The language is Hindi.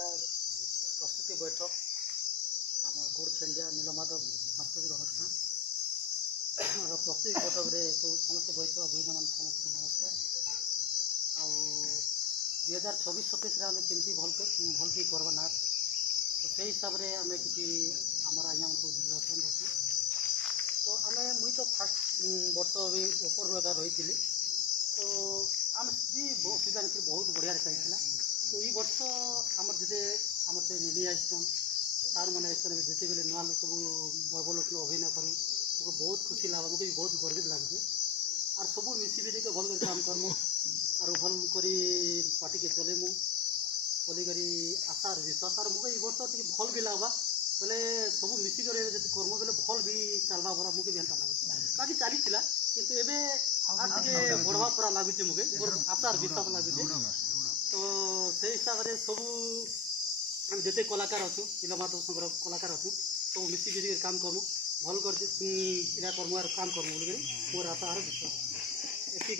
प्रस्तुति बैठक आम गुड़ खेंडिया नीलमाधव सांस्कृतिक अनुष्ठान प्रस्तुति बैठक में समस्त बैठ अभिज्ञ मान समस्त नमस्कार। आउ 2026-27 आम केमती भल की करवा ना तो से हिसाब से आम कि आमर आज्ञा को दिग्दर्शन रखी तो आम मुई तो फास्ट वर्ष भी ऊपर एका रही तो आम भी सुविधा नीति बहुत बढ़िया चाहिए तो ये वर्ष आम जिते आम से निधि आसन सार मैंने जिते बेले नुआ लोग सब बड़ लोग अभिनय करूँ मुझे बहुत खुशी लगा मुझे भी बहुत गर्वित लगे और सब मिसिमिशि भल कर काम करमु और भल कर पार्टी के चलेमु बोली करी आशा और विश्वास और मुझे वर्ष टी भल भी लगवा बोले सब मिसिक कर्म बोले भल भी चलवा भरा मुझे भी एंता लगे बाकी चली किंतु एबे आज बढ़वा पूरा लगुचे मुझे मोर आशा और विश्वास लगुचे तो से हिसाब से सब जिते कलाकार अच्छु नीलमाधव संग्रह कलाकार अच्छु सब मिसिमिशि काम करूँ भल कर कर्म काम करूँ बोल मोर आशा और विश्वास एति